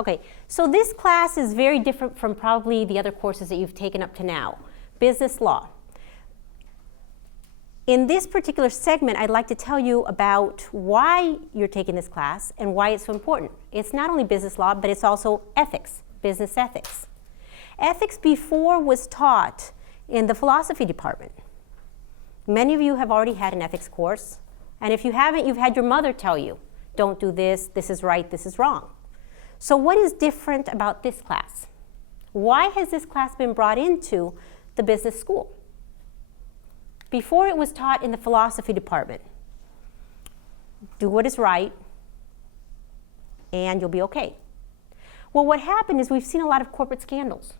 Okay, so this class is very different from probably the other courses that you've taken up to now. Business law. In this particular segment, I'd like to tell you about why you're taking this class and why it's so important. It's not only business law, but it's also ethics, business ethics. Ethics before was taught in the philosophy department. Many of you have already had an ethics course, and if you haven't, you've had your mother tell you, don't do this is right, this is wrong. So what is different about this class? Why has this class been brought into the business school? Before it was taught in the philosophy department. Do what is right, and you'll be okay. Well, what happened is we've seen a lot of corporate scandals.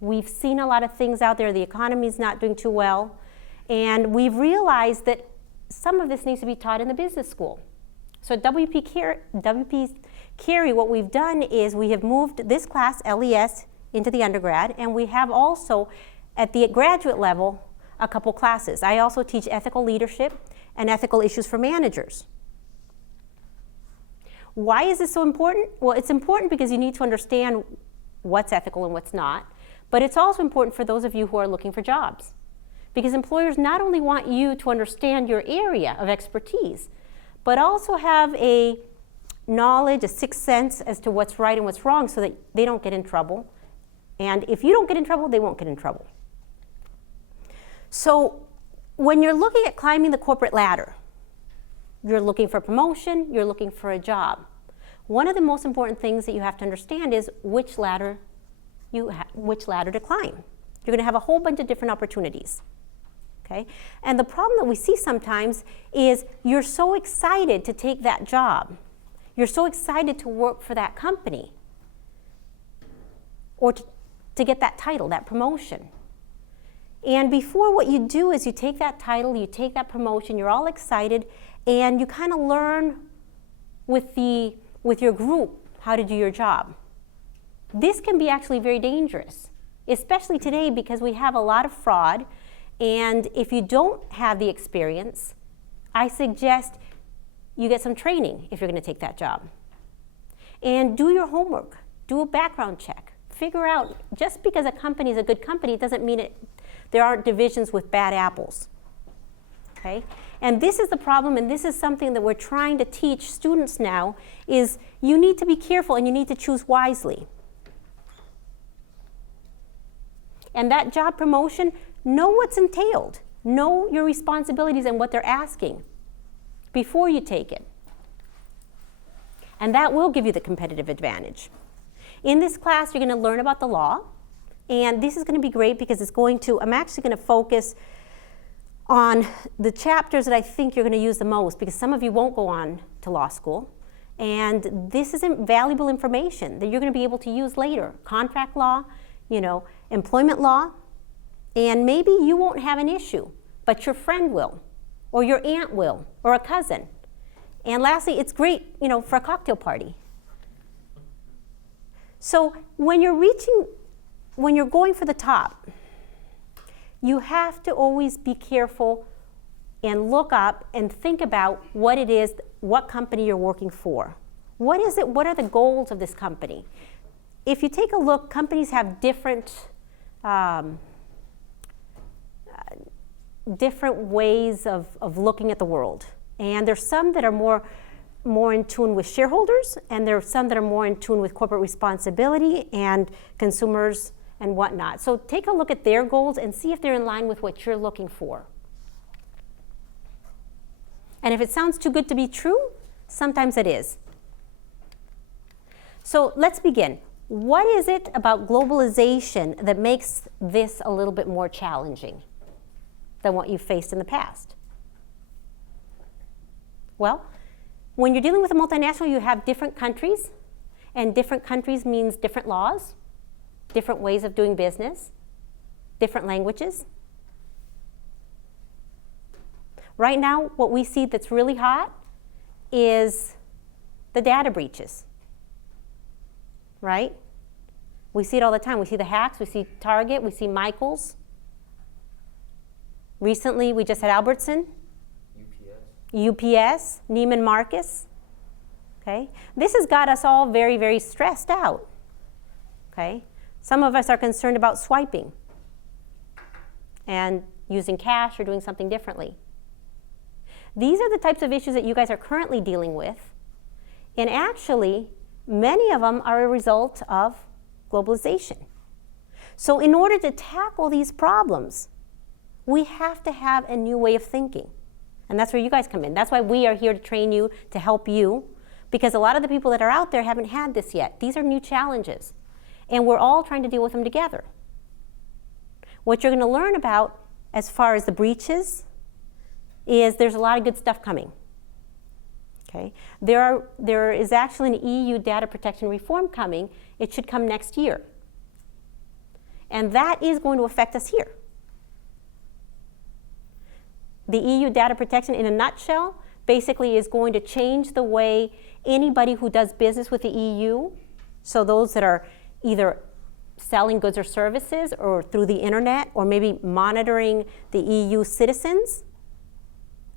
We've seen a lot of things out there. The economy's not doing too well. And we've realized that some of this needs to be taught in the business school. So at WP Carey, what we've done is we have moved this class, LES, into the undergrad, and we have also, at the graduate level, a couple classes. I also teach ethical leadership and ethical issues for managers. Why is this so important? Well, it's important because you need to understand what's ethical and what's not, but it's also important for those of you who are looking for jobs. Because employers not only want you to understand your area of expertise, but also have a knowledge, a sixth sense as to what's right and what's wrong so that they don't get in trouble. And if you don't get in trouble, they won't get in trouble. So when you're looking at climbing the corporate ladder, you're looking for promotion, you're looking for a job. One of the most important things that you have to understand is which ladder to climb. You're going to have a whole bunch of different opportunities. Okay? And the problem that we see sometimes is you're so excited to take that job. You're so excited to work for that company or to get that title, that promotion. And before, what you do is you take that title, you take that promotion, you're all excited, and you kind of learn with your group how to do your job. This can be actually very dangerous, especially today because we have a lot of fraud, and if you don't have the experience, I suggest you get some training if you're going to take that job. And do your homework, do a background check, figure out, just because a company is a good company doesn't mean there aren't divisions with bad apples, okay? And this is the problem, and this is something that we're trying to teach students now, is you need to be careful and you need to choose wisely. And that job promotion, know what's entailed. Know your responsibilities and what they're asking before you take it. And that will give you the competitive advantage. In this class, you're going to learn about the law. And this is going to be great because I'm actually going to focus on the chapters that I think you're going to use the most, because some of you won't go on to law school. And this is valuable information that you're going to be able to use later. Contract law, employment law, and maybe you won't have an issue, but your friend will, or your aunt will, or a cousin. And lastly, it's great, for a cocktail party. So when you're going for the top, you have to always be careful and look up and think about what it is, what company you're working for. What is it? What are the goals of this company? If you take a look, companies have different ways of looking at the world. And there's some that are more in tune with shareholders, and there are some that are more in tune with corporate responsibility and consumers and whatnot. So take a look at their goals and see if they're in line with what you're looking for. And if it sounds too good to be true, sometimes it is. So let's begin. What is it about globalization that makes this a little bit more challenging than what you've faced in the past? Well, when you're dealing with a multinational, you have different countries, and different countries means different laws, different ways of doing business, different languages. Right now, what we see that's really hot is the data breaches, right? We see it all the time. We see the hacks, we see Target, we see Michaels. Recently, we just had Albertson. UPS, Neiman Marcus. Okay? This has got us all very, very stressed out. Okay? Some of us are concerned about swiping and using cash or doing something differently. These are the types of issues that you guys are currently dealing with. And actually, many of them are a result of globalization. So in order to tackle these problems, we have to have a new way of thinking. And that's where you guys come in. That's why we are here to train you, to help you, because a lot of the people that are out there haven't had this yet. These are new challenges. And we're all trying to deal with them together. What you're going to learn about as far as the breaches is there's a lot of good stuff coming. Okay? There is actually an EU data protection reform coming. It should come next year. And that is going to affect us here. The EU data protection, in a nutshell, basically is going to change the way anybody who does business with the EU, so those that are either selling goods or services or through the internet or maybe monitoring the EU citizens,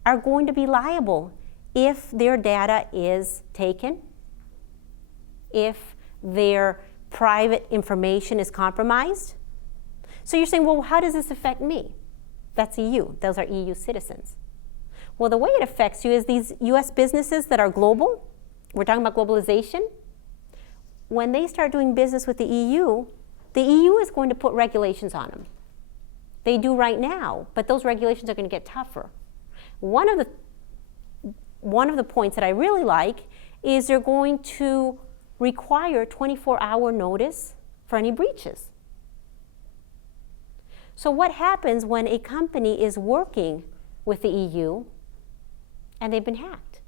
are going to be liable if their data is taken, if their private information is compromised. So you're saying, well, how does this affect me? That's EU. Those are EU citizens. Well, the way it affects you is these US businesses that are global, we're talking about globalization, when they start doing business with the EU is going to put regulations on them. They do right now, but those regulations are going to get tougher. One of the points that I really like is they're going to require 24-hour notice for any breaches. So what happens when a company is working with the EU and they've been hacked?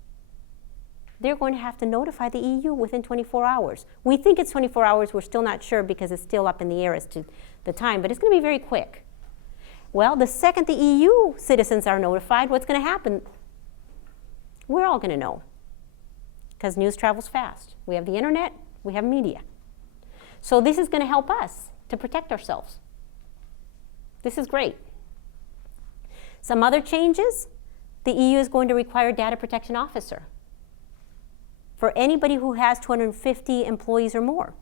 They're going to have to notify the EU within 24 hours. We think it's 24 hours. We're still not sure because it's still up in the air as to the time, but it's going to be very quick. Well, the second the EU citizens are notified, what's going to happen? We're all going to know because news travels fast. We have the internet, we have media. So this is going to help us to protect ourselves. This is great. Some other changes, the EU is going to require a data protection officer for anybody who has 250 employees or more.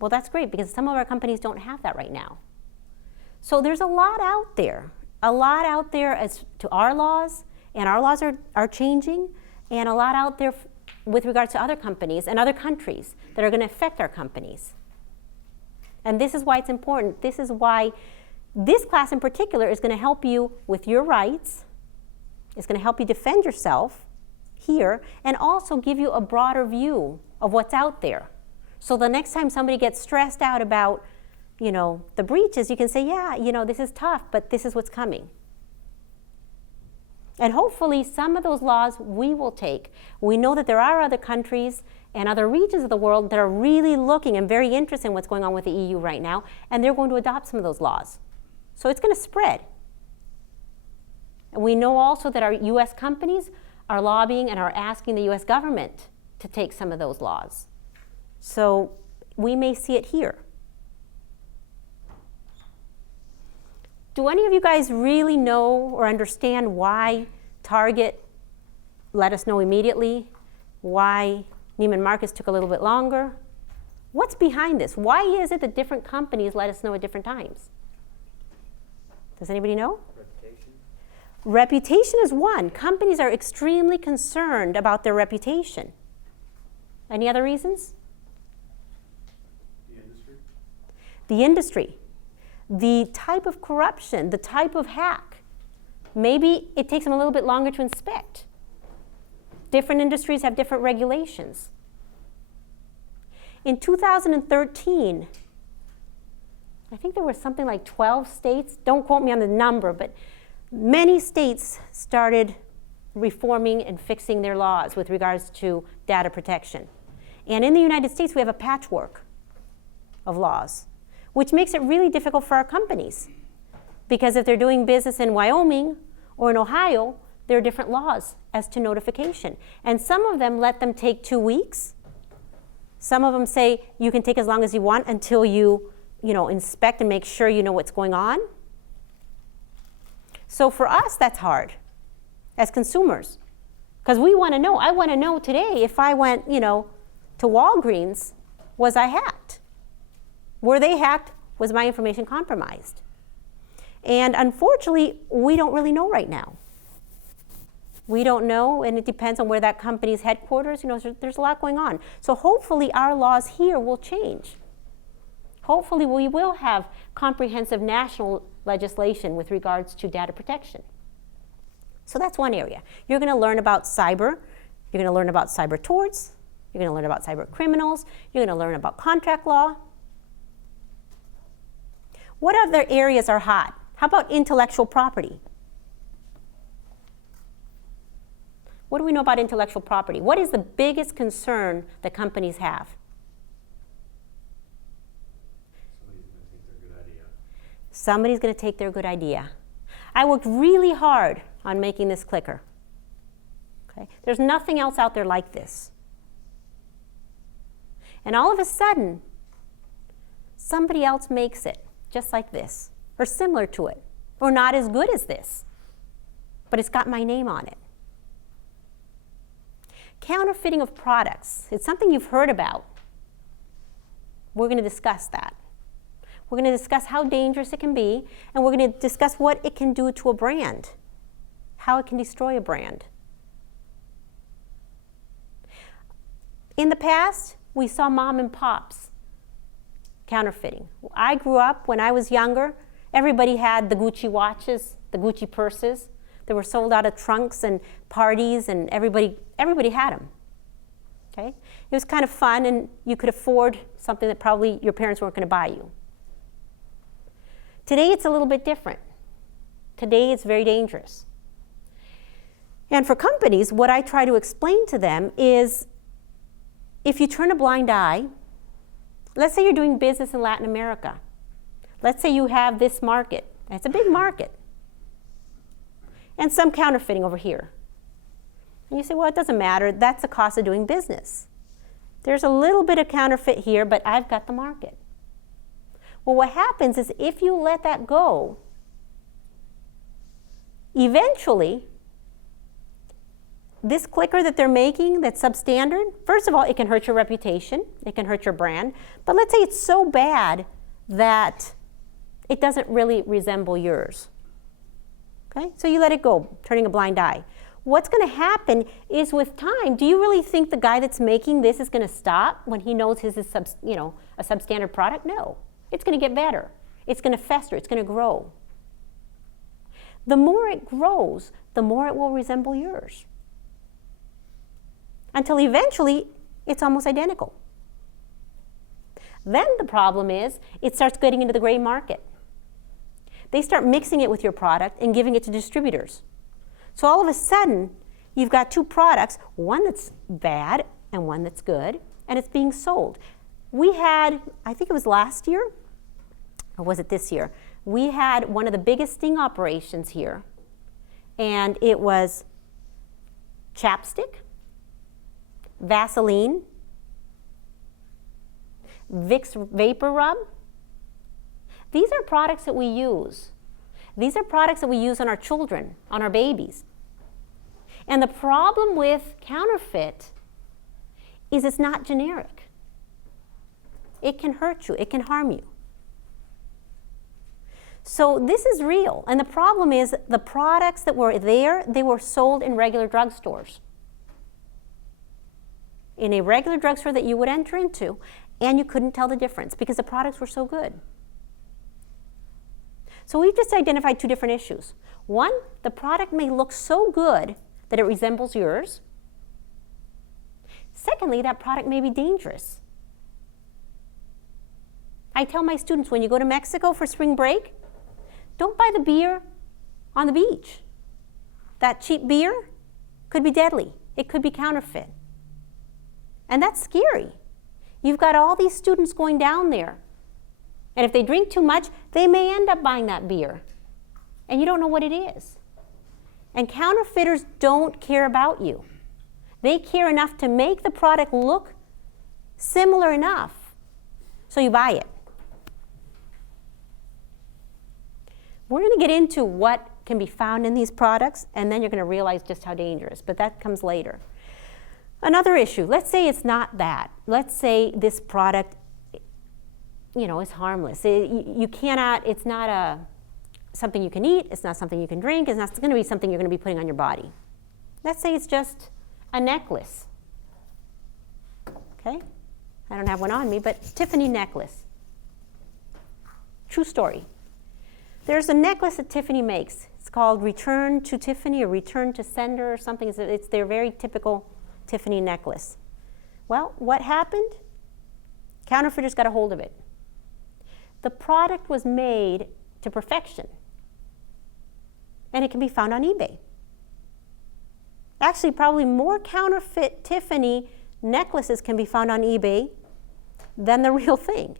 Well, that's great because some of our companies don't have that right now. So there's a lot out there as to our laws, and our laws are changing, and a lot out there with regards to other companies and other countries that are going to affect our companies. And this is why it's important. This is why this class in particular is going to help you with your rights. It's going to help you defend yourself here and also give you a broader view of what's out there. So the next time somebody gets stressed out about, the breaches, you can say, yeah, this is tough, but this is what's coming. And hopefully some of those laws we will take. We know that there are other countries and other regions of the world that are really looking and very interested in what's going on with the EU right now, and they're going to adopt some of those laws. So it's going to spread. And we know also that our US companies are lobbying and are asking the US government to take some of those laws. So we may see it here. Do any of you guys really know or understand why Target let us know immediately? Why Neiman Marcus took a little bit longer? What's behind this? Why is it that different companies let us know at different times? Does anybody know? Reputation. Reputation is one. Companies are extremely concerned about their reputation. Any other reasons? The industry. The industry. The type of corruption, the type of hack. Maybe it takes them a little bit longer to inspect. Different industries have different regulations. In 2013, I think there were something like 12 states, don't quote me on the number, but many states started reforming and fixing their laws with regards to data protection. And in the United States, we have a patchwork of laws, which makes it really difficult for our companies. Because if they're doing business in Wyoming or in Ohio, there are different laws as to notification. And some of them let them take 2 weeks. Some of them say you can take as long as you want until you inspect and make sure you know what's going on. So for us, that's hard as consumers. Because we want to know. I want to know today if I went, to Walgreens, was I hacked? Were they hacked? Was my information compromised? And unfortunately, we don't really know right now. We don't know, and it depends on where that company's headquarters. There's a lot going on. So hopefully our laws here will change. Hopefully we will have comprehensive national legislation with regards to data protection. So that's one area. You're going to learn about cyber. You're going to learn about cyber torts. You're going to learn about cyber criminals. You're going to learn about contract law. What other areas are hot? How about intellectual property? What do we know about intellectual property? What is the biggest concern that companies have? Somebody's going to take their good idea. I worked really hard on making this clicker. Okay? There's nothing else out there like this. And all of a sudden, somebody else makes it just like this, or similar to it, or not as good as this, but it's got my name on it. Counterfeiting of products. It's something you've heard about. We're going to discuss that. We're going to discuss how dangerous it can be, and we're going to discuss what it can do to a brand, how it can destroy a brand. In the past, we saw mom and pops counterfeiting. I grew up, when I was younger, everybody had the Gucci watches, the Gucci purses. They were sold out of trunks and parties, and everybody had them. Okay? It was kind of fun, and you could afford something that probably your parents weren't going to buy you. Today, it's a little bit different. Today, it's very dangerous. And for companies, what I try to explain to them is, if you turn a blind eye, let's say you're doing business in Latin America. Let's say you have this market. It's a big market. And some counterfeiting over here. And you say, well, it doesn't matter. That's the cost of doing business. There's a little bit of counterfeit here, but I've got the market. Well, what happens is if you let that go, eventually, this clicker that they're making that's substandard, first of all, it can hurt your reputation. It can hurt your brand. But let's say it's so bad that it doesn't really resemble yours. Okay? So you let it go, turning a blind eye. What's going to happen is, with time, do you really think the guy that's making this is going to stop when he knows his is a substandard product? No. It's going to get better. It's going to fester. It's going to grow. The more it grows, the more it will resemble yours. Until eventually, it's almost identical. Then the problem is, it starts getting into the gray market. They start mixing it with your product and giving it to distributors. So all of a sudden, you've got two products, one that's bad and one that's good, and it's being sold. We had, I think it was last year, or was it this year? We had one of the biggest sting operations here, and it was chapstick, Vaseline, Vicks Vapor Rub. These are products that we use. These are products that we use on our children, on our babies. And the problem with counterfeit is it's not generic. It can hurt you. It can harm you. So this is real. And the problem is, the products that were there, they were sold in regular drugstores. In a regular drugstore that you would enter into, and you couldn't tell the difference because the products were so good. So we've just identified two different issues. One, the product may look so good that it resembles yours. Secondly, that product may be dangerous. I tell my students, when you go to Mexico for spring break, don't buy the beer on the beach. That cheap beer could be deadly. It could be counterfeit. And that's scary. You've got all these students going down there. And if they drink too much, they may end up buying that beer. And you don't know what it is. And counterfeiters don't care about you. They care enough to make the product look similar enough so you buy it. We're going to get into what can be found in these products, and then you're going to realize just how dangerous, but that comes later. Another issue, let's say it's not that. Let's say this product, is harmless. You cannot, it's not something you can eat, it's not something you can drink, it's not going to be something you're going to be putting on your body. Let's say it's just a necklace. Okay? I don't have one on me, but Tiffany necklace. True story. There's a necklace that Tiffany makes. It's called Return to Tiffany or Return to Sender or something. It's their very typical Tiffany necklace. Well, what happened? Counterfeiters got a hold of it. The product was made to perfection, and it can be found on eBay. Actually, probably more counterfeit Tiffany necklaces can be found on eBay than the real thing.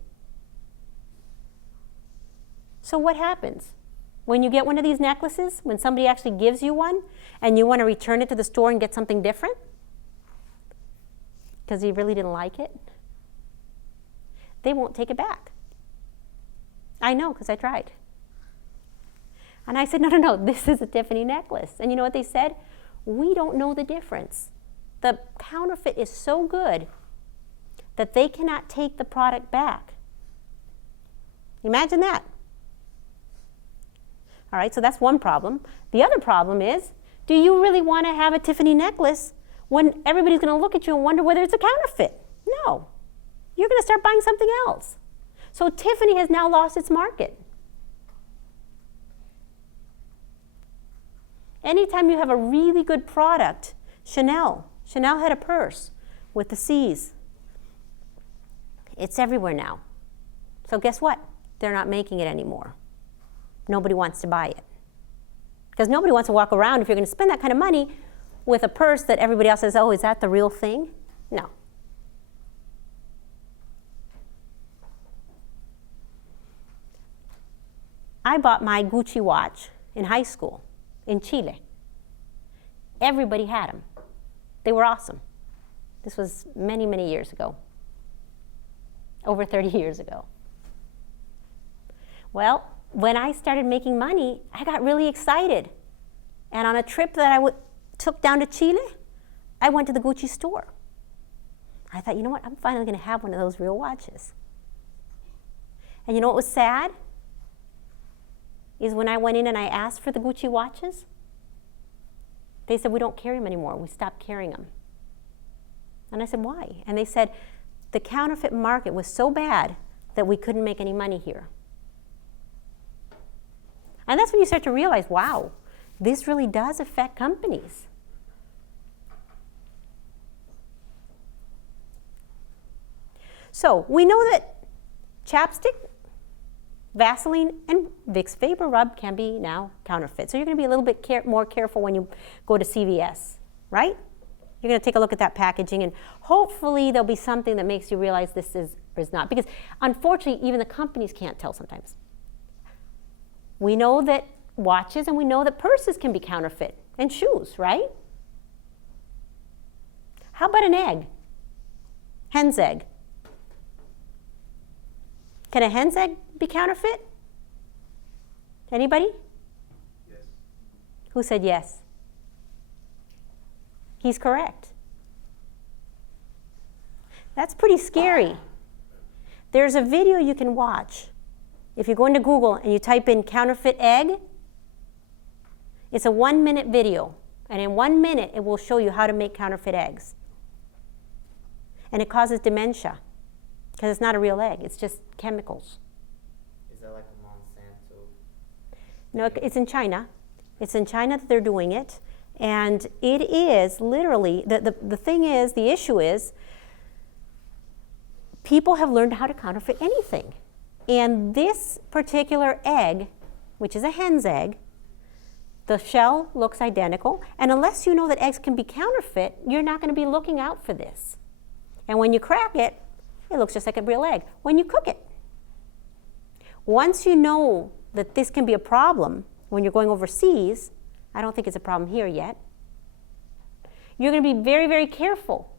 So what happens? When you get one of these necklaces, when somebody actually gives you one, and you want to return it to the store and get something different, because you really didn't like it, they won't take it back. I know, because I tried. And I said, no, this is a Tiffany necklace. And you know what they said? We don't know the difference. The counterfeit is so good that they cannot take the product back. Imagine that. All right, so that's one problem. The other problem is, do you really want to have a Tiffany necklace when everybody's going to look at you and wonder whether it's a counterfeit? No. You're going to start buying something else. So Tiffany has now lost its market. Anytime you have a really good product, Chanel had a purse with the C's. It's everywhere now. So guess what? They're not making it anymore. Nobody wants to buy it. Because nobody wants to walk around, if you're going to spend that kind of money, with a purse that everybody else says, oh, is that the real thing? No. I bought my Gucci watch in high school in Chile. Everybody had them. They were awesome. This was many, many years ago. Over 30 years ago. Well, when I started making money, I got really excited. And on a trip that I took down to Chile, I went to the Gucci store. I thought, you know what? I'm finally going to have one of those real watches. And you know what was sad? Is when I went in and I asked for the Gucci watches, they said, we don't carry them anymore. We stopped carrying them. And I said, why? And they said, the counterfeit market was so bad that we couldn't make any money here. And that's when you start to realize, wow, this really does affect companies. So we know that chapstick, Vaseline, and Vicks Vapor Rub can be now counterfeit. So you're going to be a little bit more careful when you go to CVS, right? You're going to take a look at that packaging, and hopefully there'll be something that makes you realize this is or is not. Because unfortunately, even the companies can't tell sometimes. We know that watches and we know that purses can be counterfeit, and shoes, right? How about an egg? Hen's egg. Can a hen's egg be counterfeit? Anybody? Yes. Who said yes? He's correct. That's pretty scary. There's a video you can watch. If you go into Google and you type in counterfeit egg, it's a 1-minute video. And in 1 minute, it will show you how to make counterfeit eggs. And it causes dementia. Because it's not a real egg, it's just chemicals. Is that like a Monsanto? No, it's in China. It's in China that they're doing it. And it is literally, the thing is, the issue is, people have learned how to counterfeit anything. And this particular egg, which is a hen's egg, the shell looks identical. And unless you know that eggs can be counterfeit, you're not going to be looking out for this. And when you crack it, it looks just like a real egg when you cook it. Once you know that this can be a problem when you're going overseas, I don't think it's a problem here yet, you're going to be very, very careful.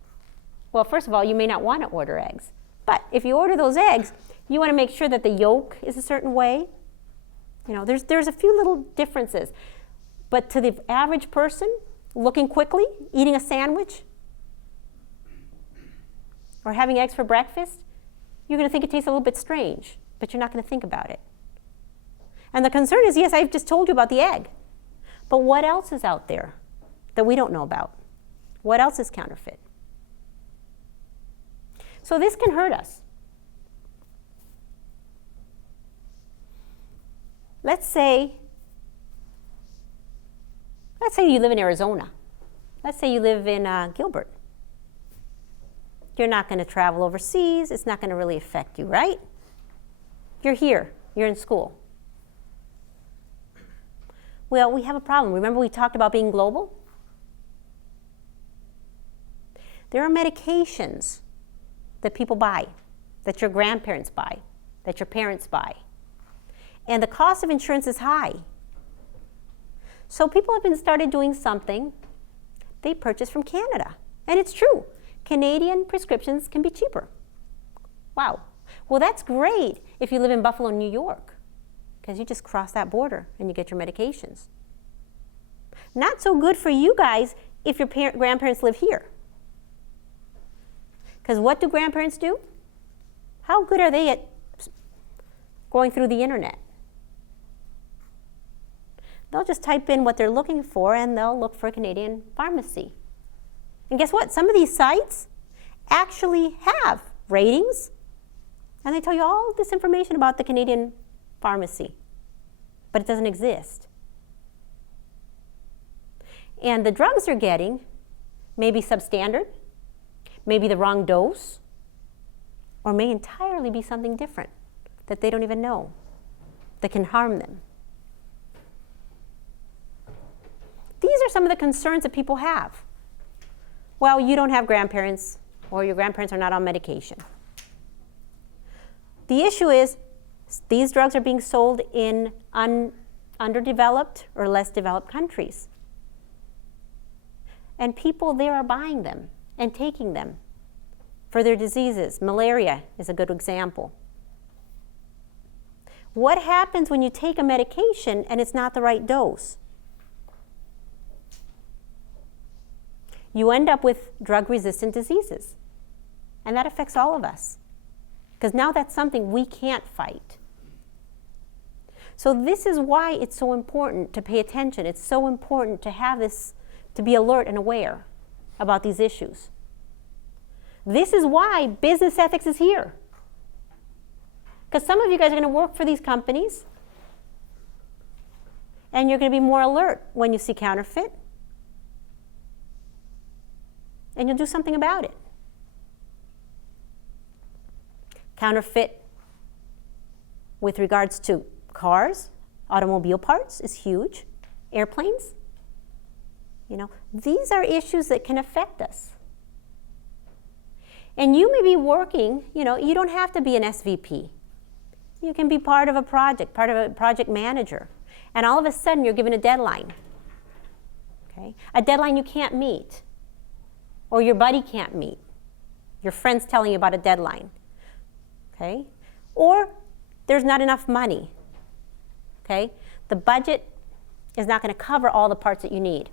Well, first of all, you may not want to order eggs. But if you order those eggs, you want to make sure that the yolk is a certain way. You know, there's a few little differences. But to the average person, looking quickly, eating a sandwich, or having eggs for breakfast, you're going to think it tastes a little bit strange, but you're not going to think about it. And the concern is, yes, I've just told you about the egg, but what else is out there that we don't know about? What else is counterfeit? So this can hurt us. Let's say you live in Arizona. Let's say you live in Gilbert. You're not going to travel overseas. It's not going to really affect you, right? You're here. You're in school. Well, we have a problem. Remember we talked about being global? There are medications that people buy, that your grandparents buy, that your parents buy. And the cost of insurance is high. So people have been started doing something they purchase from Canada. And it's true. Canadian prescriptions can be cheaper. Wow. Well, that's great if you live in Buffalo, New York, because you just cross that border and you get your medications. Not so good for you guys if your grandparents live here. Because what do grandparents do? How good are they at going through the internet? They'll just type in what they're looking for and they'll look for a Canadian pharmacy. And guess what? Some of these sites actually have ratings and they tell you all this information about the Canadian pharmacy, but it doesn't exist. And the drugs they're getting may be substandard, may be the wrong dose, or may entirely be something different that they don't even know that can harm them. These are some of the concerns that people have. Well, you don't have grandparents, or your grandparents are not on medication. The issue is these drugs are being sold in underdeveloped or less developed countries. And people there are buying them and taking them for their diseases. Malaria is a good example. What happens when you take a medication and it's not the right dose? You end up with drug-resistant diseases. And that affects all of us. Because now that's something we can't fight. So this is why it's so important to pay attention. It's so important to have this, to be alert and aware about these issues. This is why business ethics is here. Because some of you guys are going to work for these companies, and you're going to be more alert when you see counterfeit, and you'll do something about it. Counterfeit with regards to cars, automobile parts is huge, airplanes. You know, these are issues that can affect us. And you may be working, you know, you don't have to be an SVP. You can be part of a project manager. And all of a sudden you're given a deadline. Okay? A deadline you can't meet. Or your buddy can't meet. Your friend's telling you about a deadline. Okay? Or there's not enough money. Okay? The budget is not going to cover all the parts that you need.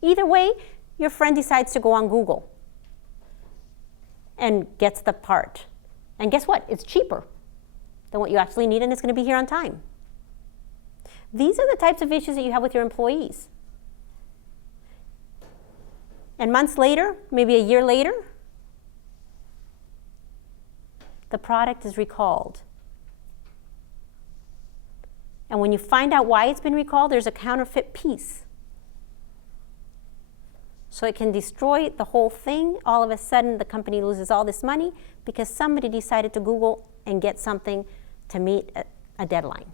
Either way, your friend decides to go on Google and gets the part. And guess what? It's cheaper than what you actually need, and it's going to be here on time. These are the types of issues that you have with your employees. And months later, maybe a year later, the product is recalled. And when you find out why it's been recalled, there's a counterfeit piece. So it can destroy the whole thing. All of a sudden, the company loses all this money because somebody decided to Google and get something to meet a deadline.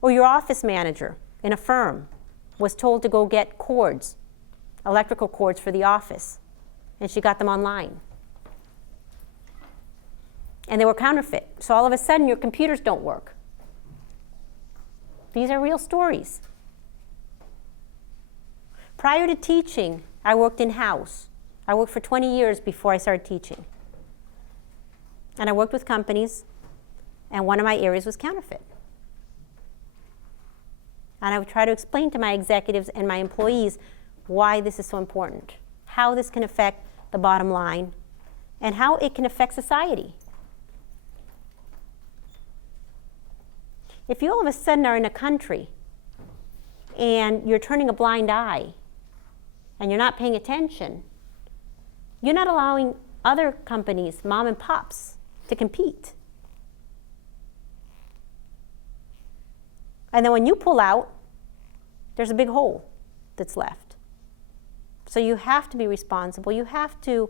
Or your office manager in a firm was told to go get cords, electrical cords for the office, and she got them online. And they were counterfeit. So all of a sudden, your computers don't work. These are real stories. Prior to teaching, I worked in-house. I worked for 20 years before I started teaching. And I worked with companies, and one of my areas was counterfeit. And I would try to explain to my executives and my employees why this is so important, how this can affect the bottom line, and how it can affect society. If you all of a sudden are in a country and you're turning a blind eye and you're not paying attention, you're not allowing other companies, mom and pops, to compete. And then when you pull out, there's a big hole that's left. So you have to be responsible. You have to,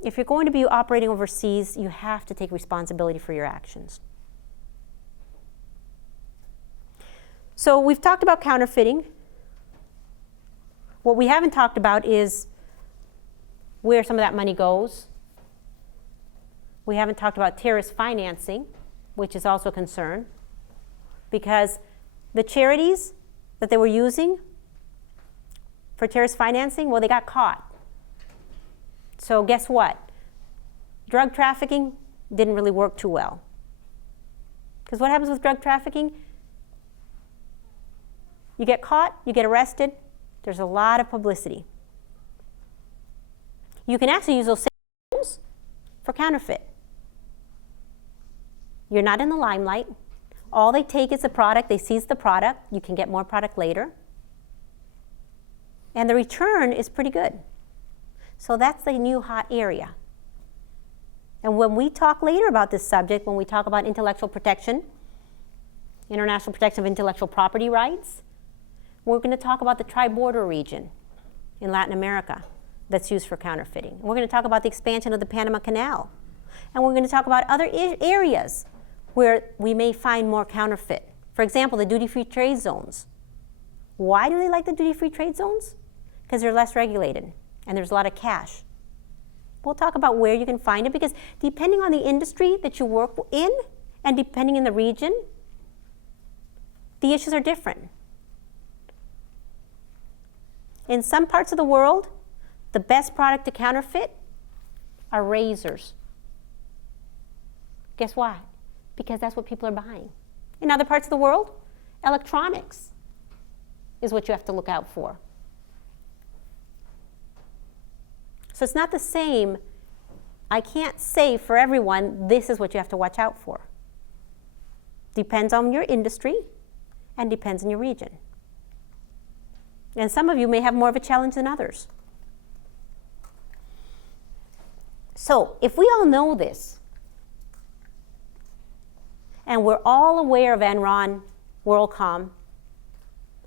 if you're going to be operating overseas, you have to take responsibility for your actions. So we've talked about counterfeiting. What we haven't talked about is where some of that money goes. We haven't talked about terrorist financing, which is also a concern, because the charities that they were using for terrorist financing, well, they got caught. So guess what? Drug trafficking didn't really work too well. Because what happens with drug trafficking? You get caught, you get arrested, there's a lot of publicity. You can actually use those same tools for counterfeit. You're not in the limelight. All they take is the product, they seize the product, you can get more product later. And the return is pretty good. So that's the new hot area. And when we talk later about this subject, when we talk about intellectual protection, international protection of intellectual property rights, we're going to talk about the tri-border region in Latin America that's used for counterfeiting. And we're going to talk about the expansion of the Panama Canal. And we're going to talk about other areas where we may find more counterfeit. For example, the duty-free trade zones. Why do they like the duty-free trade zones? Because they're less regulated and there's a lot of cash. We'll talk about where you can find it, because depending on the industry that you work in and depending in the region, the issues are different. In some parts of the world, the best product to counterfeit are razors. Guess why? Because that's what people are buying. In other parts of the world, electronics is what you have to look out for. So it's not the same. I can't say for everyone, this is what you have to watch out for. Depends on your industry and depends on your region. And some of you may have more of a challenge than others. So if we all know this, and we're all aware of Enron, WorldCom,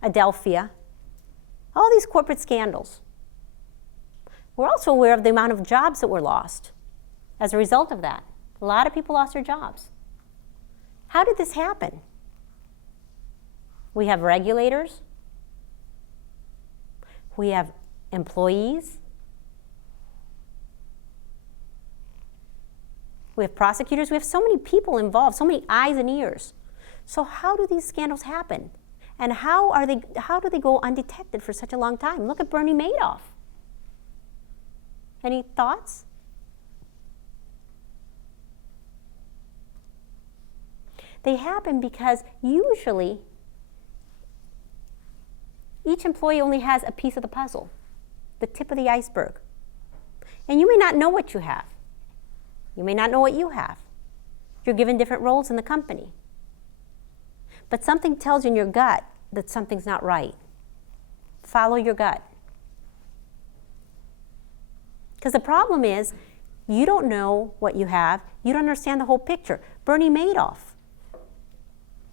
Adelphia, all these corporate scandals, we're also aware of the amount of jobs that were lost as a result of that. A lot of people lost their jobs. How did this happen? We have regulators. We have employees. We have prosecutors. We have so many people involved, so many eyes and ears. So how do these scandals happen? And how do they go undetected for such a long time? Look at Bernie Madoff. Any thoughts? They happen because usually each employee only has a piece of the puzzle, the tip of the iceberg. And you may not know what you have. You may not know what you have. You're given different roles in the company. But something tells you in your gut that something's not right. Follow your gut. Because the problem is, you don't know what you have. You don't understand the whole picture. Bernie Madoff.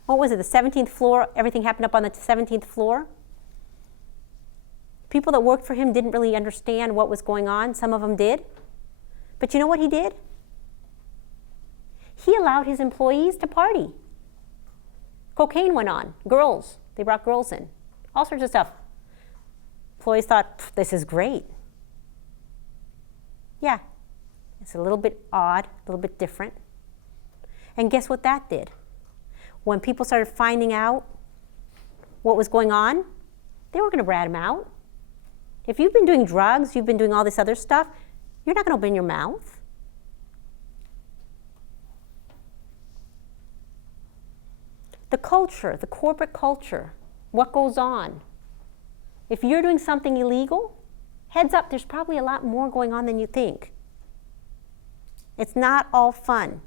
What was it, the 17th floor? Everything happened up on the 17th floor? People that worked for him didn't really understand what was going on. Some of them did. But you know what he did? He allowed his employees to party. Cocaine went on. Girls. They brought girls in. All sorts of stuff. Employees thought, this is great. Yeah, it's a little bit odd, a little bit different. And guess what that did? When people started finding out what was going on, they were going to rat him out. If you've been doing drugs, you've been doing all this other stuff, you're not going to open your mouth. The culture, the corporate culture, what goes on. If you're doing something illegal, heads up, there's probably a lot more going on than you think. It's not all fun.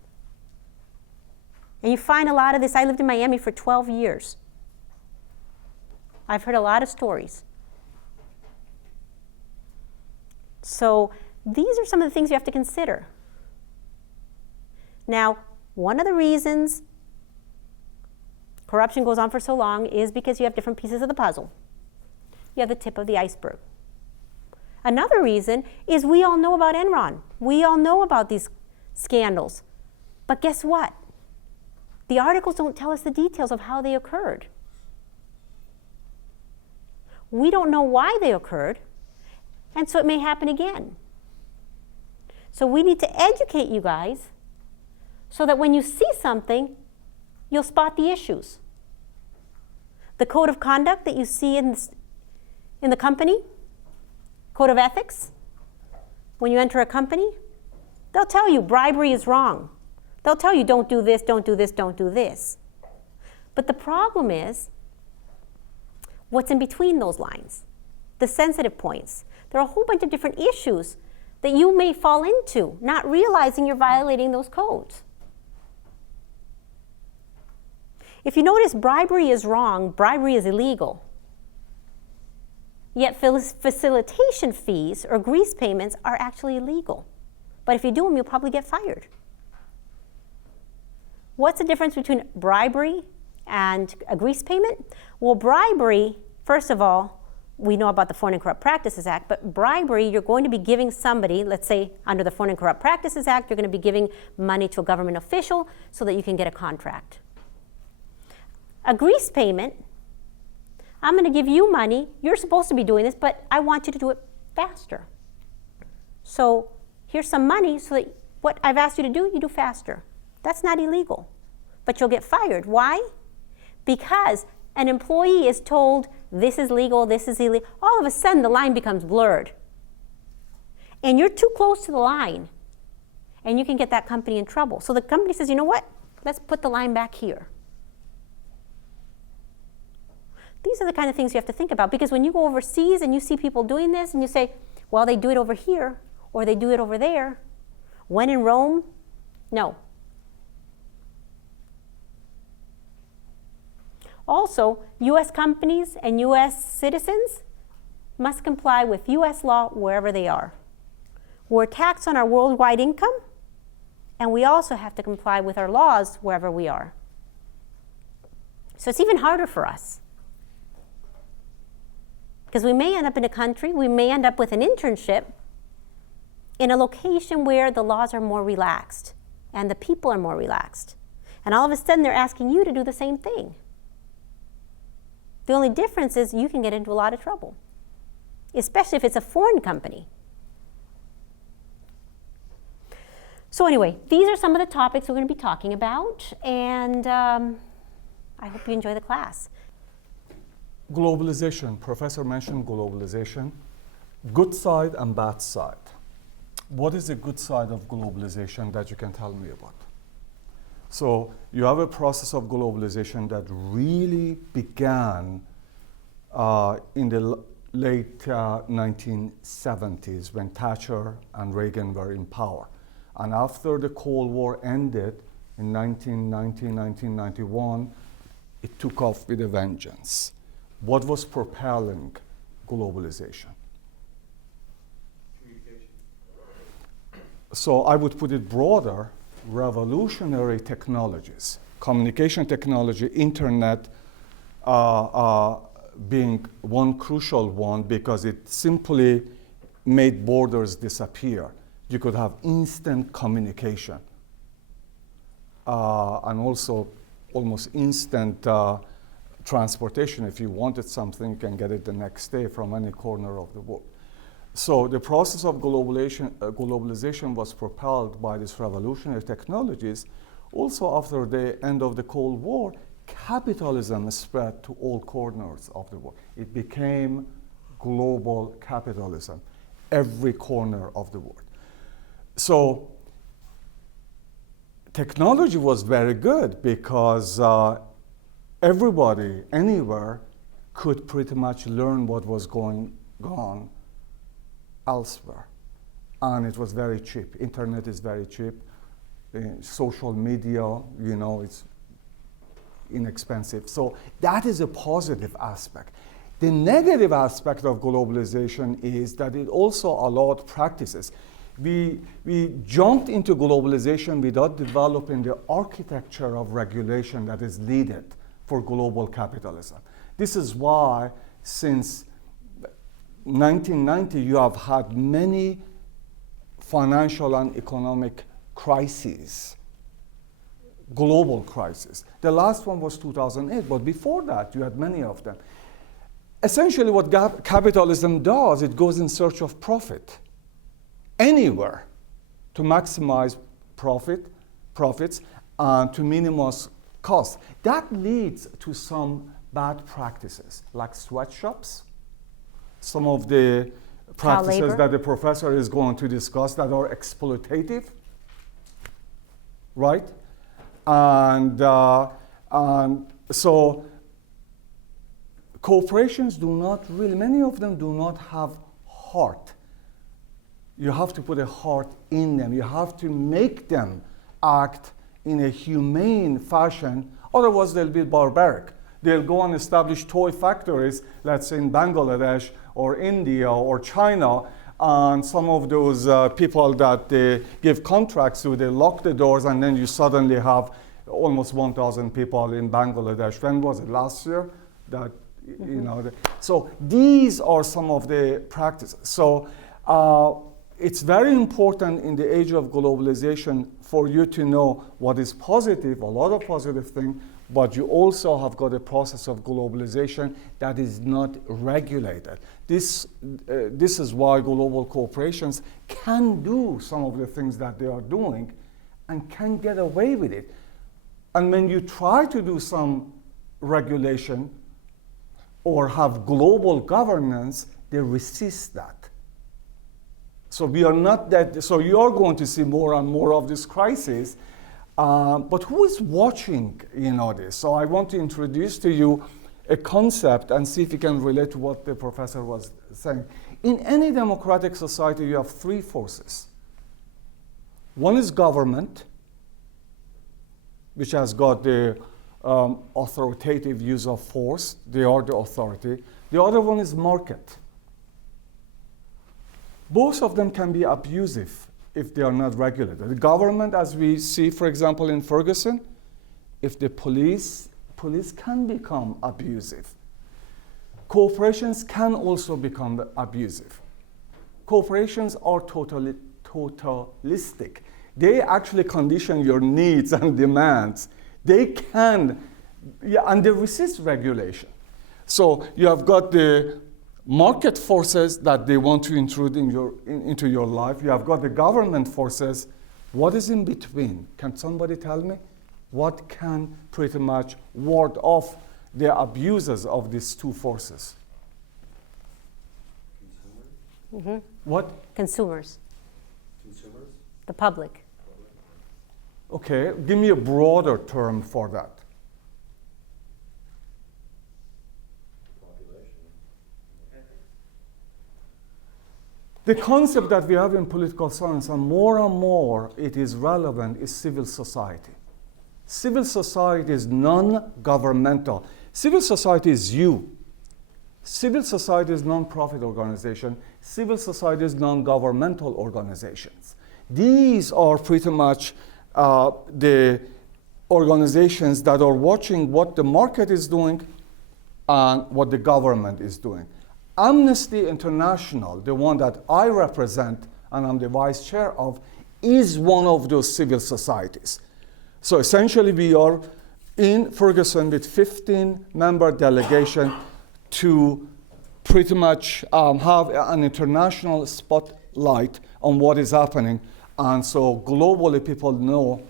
And you find a lot of this. I lived in Miami for 12 years. I've heard a lot of stories. So these are some of the things you have to consider. Now, one of the reasons corruption goes on for so long is because you have different pieces of the puzzle. You have the tip of the iceberg. Another reason is we all know about Enron. We all know about these scandals. But guess what? The articles don't tell us the details of how they occurred. We don't know why they occurred, and so it may happen again. So we need to educate you guys so that when you see something, you'll spot the issues. The code of conduct that you see in the company, code of ethics, when you enter a company, they'll tell you bribery is wrong. They'll tell you don't do this, don't do this, don't do this. But the problem is what's in between those lines, the sensitive points. There are a whole bunch of different issues that you may fall into, not realizing you're violating those codes. If you notice, bribery is wrong, bribery is illegal. Yet facilitation fees or grease payments are actually illegal. But if you do them, you'll probably get fired. What's the difference between bribery and a grease payment? Well, bribery, first of all, we know about the Foreign and Corrupt Practices Act, but bribery, you're going to be giving somebody, let's say under the Foreign and Corrupt Practices Act, you're going to be giving money to a government official so that you can get a contract. A grease payment, I'm going to give you money, you're supposed to be doing this, but I want you to do it faster. So here's some money so that what I've asked you to do, you do faster. That's not illegal, but you'll get fired. Why? Because an employee is told this is legal, this is illegal. All of a sudden, the line becomes blurred. And you're too close to the line, and you can get that company in trouble. So the company says, you know what? Let's put the line back here. These are the kind of things you have to think about, because when you go overseas and you see people doing this and you say, well, they do it over here or they do it over there. When in Rome, no. Also, U.S. companies and U.S. citizens must comply with U.S. law wherever they are. We're taxed on our worldwide income, and we also have to comply with our laws wherever we are. So it's even harder for us. Because we may end up in a country, we may end up with an internship in a location where the laws are more relaxed and the people are more relaxed. And all of a sudden they're asking you to do the same thing. The only difference is you can get into a lot of trouble, especially if it's a foreign company. So anyway, these are some of the topics we're going to be talking about, and I hope you enjoy the class. Globalization, Professor mentioned globalization, good side and bad side. What is the good side of globalization that you can tell me about? So you have a process of globalization that really began in the late 1970s when Thatcher and Reagan were in power. And after the Cold War ended in 1990, 1991, it took off with a vengeance. What was propelling globalization? Communication. So I would put it broader, revolutionary technologies, communication technology, internet being one crucial one because it simply made borders disappear. You could have instant communication and also almost instant transportation. If you wanted something, you can get it the next day from any corner of the world. So the process of globalization was propelled by these revolutionary technologies. Also, after the end of the Cold War, capitalism spread to all corners of the world. It became global capitalism, every corner of the world. So technology was very good because everybody, anywhere, could pretty much learn what was going on elsewhere. And it was very cheap. Internet is very cheap. Social media, it's inexpensive. So that is a positive aspect. The negative aspect of globalization is that it also allowed practices. We jumped into globalization without developing the architecture of regulation that is needed for global capitalism. This is why since 1990 you have had many financial and economic crises, global crises. The last one was 2008, but before that you had many of them. Essentially what capitalism does, it goes in search of profit anywhere to maximize profits and to minimize costs. That leads to some bad practices like sweatshops, some of the practices that the professor is going to discuss that are exploitative, right? And so corporations do not really, many of them do not have heart. You have to put a heart in them. You have to make them act in a humane fashion, otherwise they'll be barbaric. They'll go and establish toy factories, let's say in Bangladesh or India or China, and some of those people that they give contracts to, they lock the doors, and then you suddenly have almost 1,000 people in Bangladesh. When was it? Last year? That so these are some of the practices. So it's very important in the age of globalization for you to know what is positive, a lot of positive things, but you also have got a process of globalization that is not regulated. This is why global corporations can do some of the things that they are doing and can get away with it. And when you try to do some regulation or have global governance, they resist that. So we are not that, so you are going to see more and more of this crisis. But who is watching this? So I want to introduce to you a concept and see if you can relate to what the professor was saying. In any democratic society, you have three forces. One is government, which has got the authoritative use of force. They are the authority. The other one is market. Both of them can be abusive if they are not regulated. The government, as we see, for example, in Ferguson, if the police can become abusive. Corporations can also become abusive. Corporations are totalistic. They actually condition your needs and demands. They can, and they resist regulation. So you have got the market forces that they want to intrude into your life. You have got the government forces. What is in between? Can somebody tell me? What can pretty much ward off the abuses of these two forces? Consumers? What? Consumers, Consumers? the public. Okay, give me a broader term for that. The concept that we have in political science, and more it is relevant, is civil society. Civil society is non-governmental. Civil society is you. Civil society is non-profit organization. Civil society is non-governmental organizations. These are pretty much the organizations that are watching what the market is doing and what the government is doing. Amnesty International, the one that I represent and I'm the vice chair of, is one of those civil societies. So essentially we are in Ferguson with 15-member delegation to pretty much have an international spotlight on what is happening. And so globally people know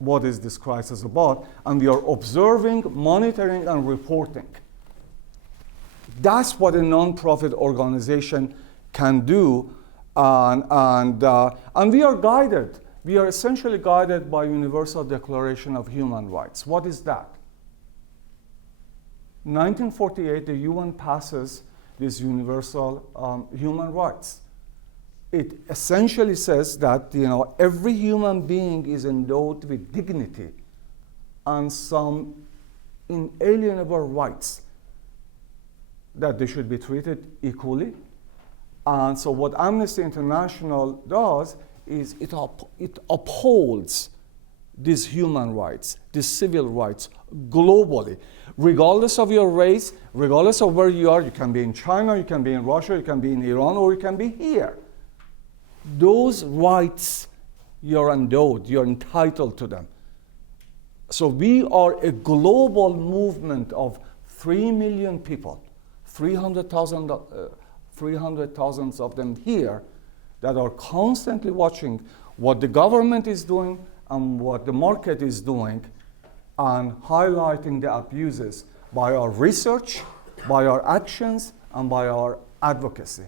what is this crisis about, and we are observing, monitoring, and reporting. That's what a non-profit organization can do, and we are guided. We are essentially guided by Universal Declaration of Human Rights. What is that? 1948, the UN passes these universal human rights. It essentially says that every human being is endowed with dignity and some inalienable rights, that they should be treated equally. And so what Amnesty International does is it upholds these human rights, these civil rights globally, regardless of your race, regardless of where you are. You can be in China, you can be in Russia, you can be in Iran, or you can be here. Those rights, you're endowed, you're entitled to them. So we are a global movement of 3 million people, 300,000 of them here, that are constantly watching what the government is doing and what the market is doing, and highlighting the abuses by our research, by our actions, and by our advocacy.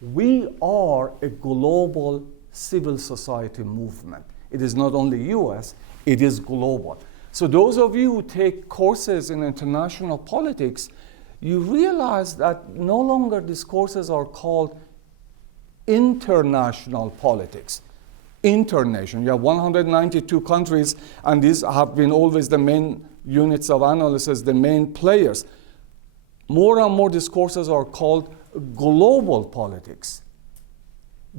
We are a global civil society movement. It is not only US, it is global. So those of you who take courses in international politics, you realize that no longer these courses are called international politics. International. You have 192 countries, and these have been always the main units of analysis, the main players. More and more these courses are called global politics,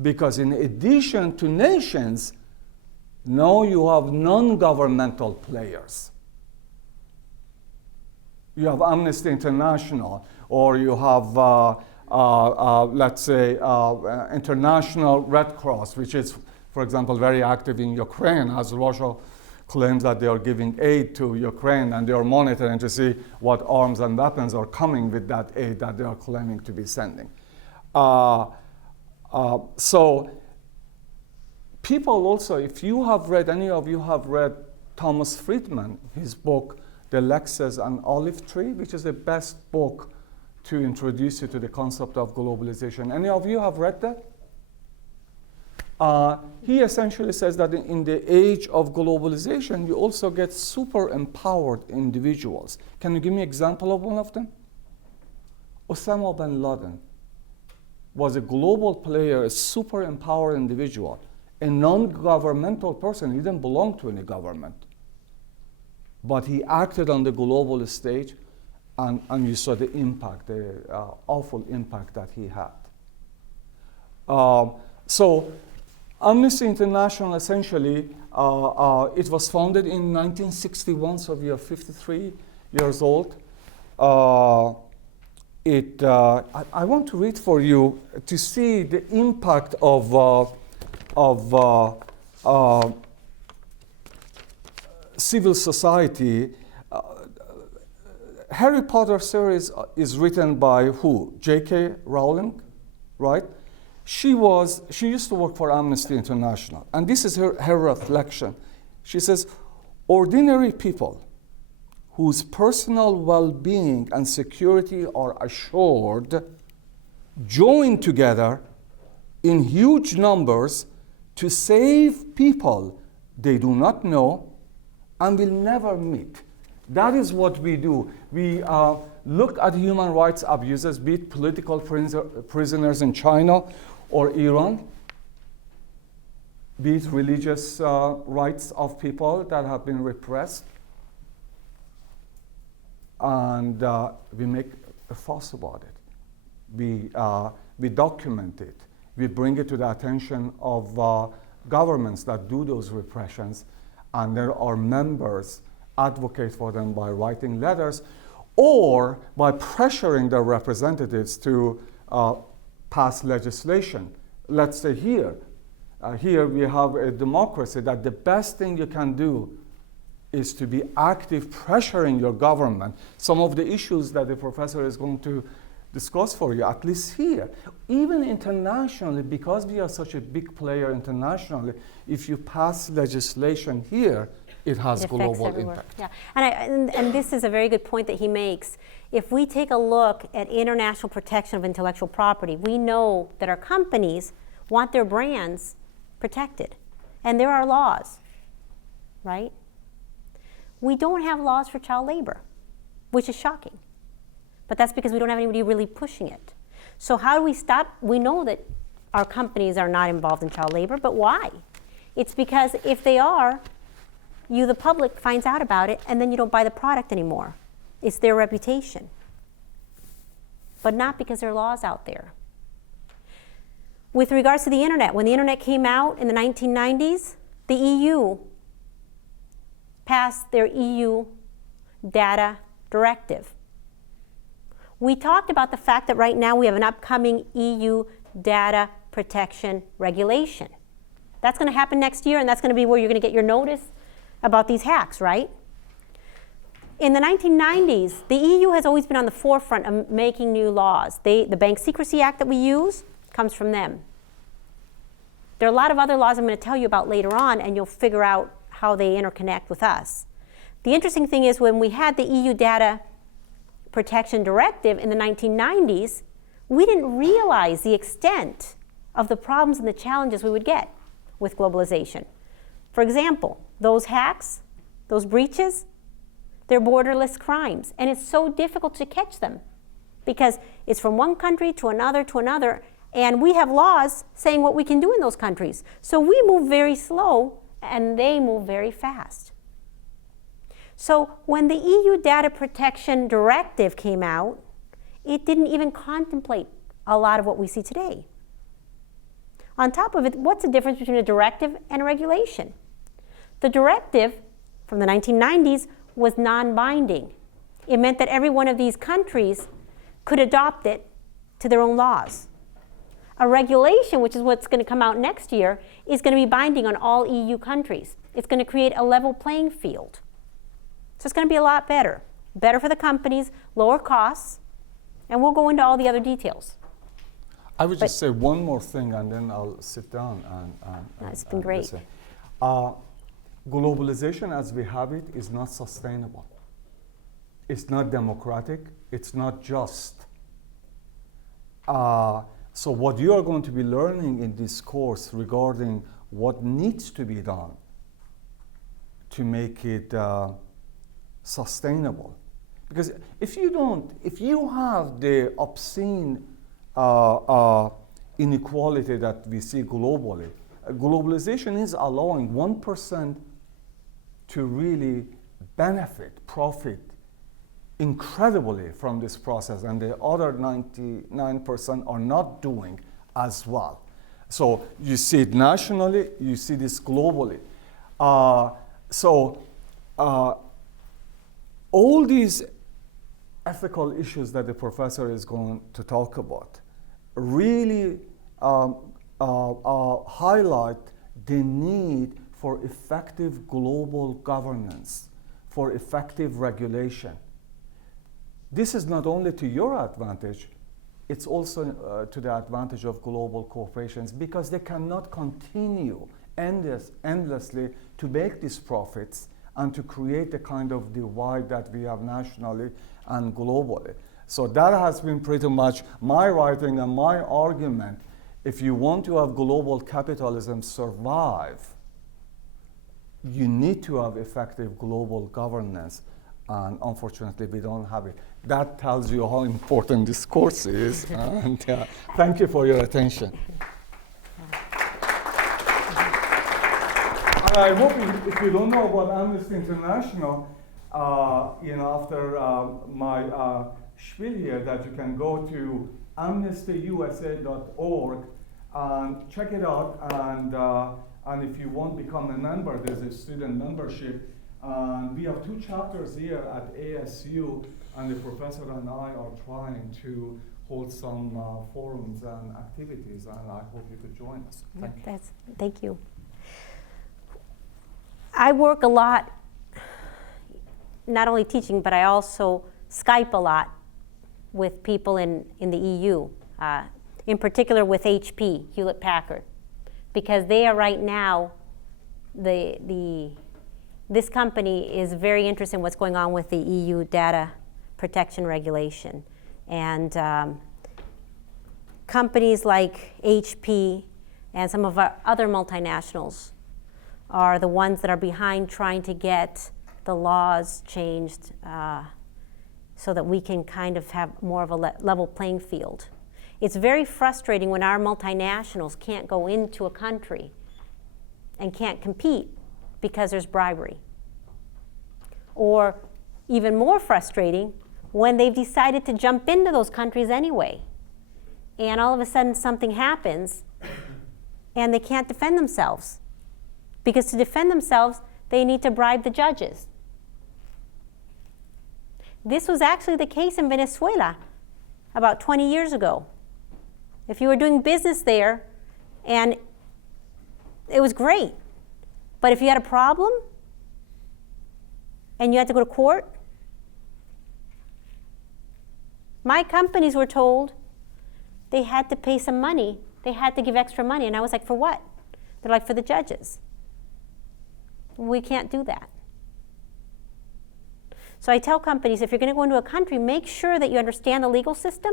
because in addition to nations, now you have non-governmental players. You have Amnesty International, or you have, let's say, International Red Cross, which is, for example, very active in Ukraine, as Russia claims that they are giving aid to Ukraine, and they are monitoring to see what arms and weapons are coming with that aid that they are claiming to be sending. So people also, if you have read, any of you have read Thomas Friedman, his book, The Lexus and Olive Tree, which is the best book to introduce you to the concept of globalization. Any of you have read that? He essentially says that in the age of globalization, you also get super empowered individuals. Can you give me an example of one of them? Osama bin Laden was a global player, a super empowered individual, a non-governmental person. He didn't belong to any government. But he acted on the global stage, and you saw the impact, the awful impact that he had. So Amnesty International, essentially, it was founded in 1961, so we are 53 years old. I want to read for you to see the impact of civil society. Harry Potter series is written by who? J.K. Rowling, right? She used to work for Amnesty International, and this is her reflection. She says, ordinary people whose personal well-being and security are assured join together in huge numbers to save people they do not know and will never meet. That is what we do. We look at human rights abuses, be it political prisoners in China or Iran, be it religious rights of people that have been repressed, and we make a fuss about it. We document it. We bring it to the attention of governments that do those repressions, and there are members advocate for them by writing letters or by pressuring their representatives to pass legislation. Let's say here we have a democracy that the best thing you can do is to be active pressuring your government. Some of the issues that the professor is going to discuss for you, at least here. Even internationally, because we are such a big player internationally, if you pass legislation here, it has global impact. Yeah, and this is a very good point that he makes. If we take a look at international protection of intellectual property, we know that our companies want their brands protected, and there are laws, right? We don't have laws for child labor. which is shocking. But that's because we don't have anybody really pushing it. So how do we stop? We know that our companies are not involved in child labor, but why? It's because if they are, you, the public, finds out about it, and then you don't buy the product anymore. It's their reputation. But not because there are laws out there. With regards to the internet, when the internet came out in the 1990s, the EU passed their EU data directive. We talked about the fact that right now we have an upcoming EU data protection regulation. That's going to happen next year, and that's going to be where you're going to get your notice about these hacks, right? In the 1990s, the EU has always been on the forefront of making new laws. The Bank Secrecy Act that we use comes from them. There are a lot of other laws I'm going to tell you about later on, and you'll figure out how they interconnect with us. The interesting thing is when we had the EU Data Protection Directive in the 1990s, we didn't realize the extent of the problems and the challenges we would get with globalization. For example, those hacks, those breaches, they're borderless crimes, and it's so difficult to catch them because it's from one country to another, and we have laws saying what we can do in those countries. So we move very slow, and they move very fast. So when the EU Data Protection Directive came out, it didn't even contemplate a lot of what we see today. On top of it, what's the difference between a directive and a regulation? The directive from the 1990s was non-binding. It meant that every one of these countries could adopt it to their own laws. A regulation, which is what's going to come out next year, is going to be binding on all EU countries. It's going to create a level playing field. So it's going to be a lot better. Better for the companies, lower costs, and we'll go into all the other details. I would just say one more thing, and then I'll sit down and It's been great. listen. Globalization as we have it is not sustainable. It's not democratic. It's not just. So what you are going to be learning in this course regarding what needs to be done to make it sustainable. Because if you have the obscene inequality that we see globally, globalization is allowing 1% to really profit incredibly from this process, and the other 99% are not doing as well. So you see it nationally, you see this globally. All these ethical issues that the professor is going to talk about really highlight the need for effective global governance, for effective regulation. This is not only to your advantage, it's also to the advantage of global corporations, because they cannot continue endlessly to make these profits and to create the kind of divide that we have nationally and globally. So that has been pretty much my writing and my argument. If you want to have global capitalism survive, you need to have effective global governance, and unfortunately we don't have it. That tells you how important this course is, and thank you for your attention. And I hope if you don't know about Amnesty International, after my spiel here, that you can go to amnestyusa.org and check it out, and if you want to become a member, there's a student membership. And we have 2 chapters here at ASU, and the professor and I are trying to hold some forums and activities, and I hope you could join us. Thank you. I work a lot, not only teaching, but I also Skype a lot with people in the EU, in particular with HP, Hewlett Packard, because they are right now, this company is very interested in what's going on with the EU Data Protection Regulation. And companies like HP and some of our other multinationals are the ones that are behind trying to get the laws changed so that we can kind of have more of a level playing field. It's very frustrating when our multinationals can't go into a country and can't compete because there's bribery. Or even more frustrating when they've decided to jump into those countries anyway, and all of a sudden something happens and they can't defend themselves. Because to defend themselves, they need to bribe the judges. This was actually the case in Venezuela about 20 years ago. If you were doing business there, and it was great, but if you had a problem and you had to go to court, my companies were told they had to pay some money. They had to give extra money. And I was like, for what? They're like, for the judges. We can't do that. So I tell companies, if you're going to go into a country, make sure that you understand the legal system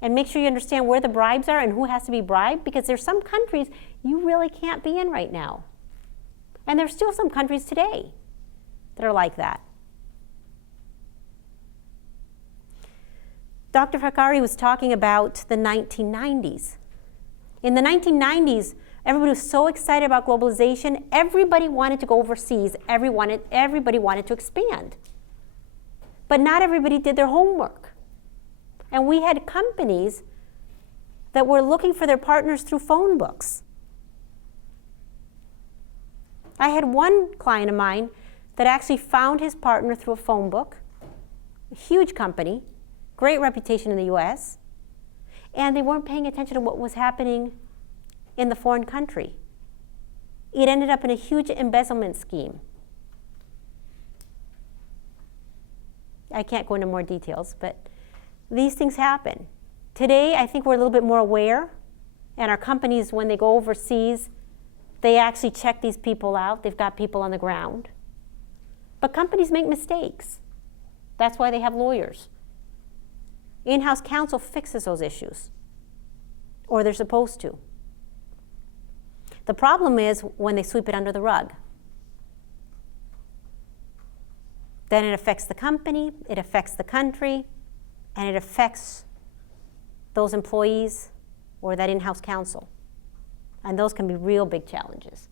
and make sure you understand where the bribes are and who has to be bribed, because there's some countries you really can't be in right now. And there's still some countries today that are like that. Dr. Fakhari was talking about the 1990s. In the 1990s, everybody was so excited about globalization. Everybody wanted to go overseas. Everybody wanted to expand. But not everybody did their homework. And we had companies that were looking for their partners through phone books. I had one client of mine that actually found his partner through a phone book, a huge company, great reputation in the US, and they weren't paying attention to what was happening in the foreign country. It ended up in a huge embezzlement scheme. I can't go into more details, but these things happen. Today, I think we're a little bit more aware, and our companies, when they go overseas, they actually check these people out. They've got people on the ground. But companies make mistakes. That's why they have lawyers. In-house counsel fixes those issues, or they're supposed to. The problem is when they sweep it under the rug. Then it affects the company, it affects the country, and it affects those employees or that in-house counsel. And those can be real big challenges.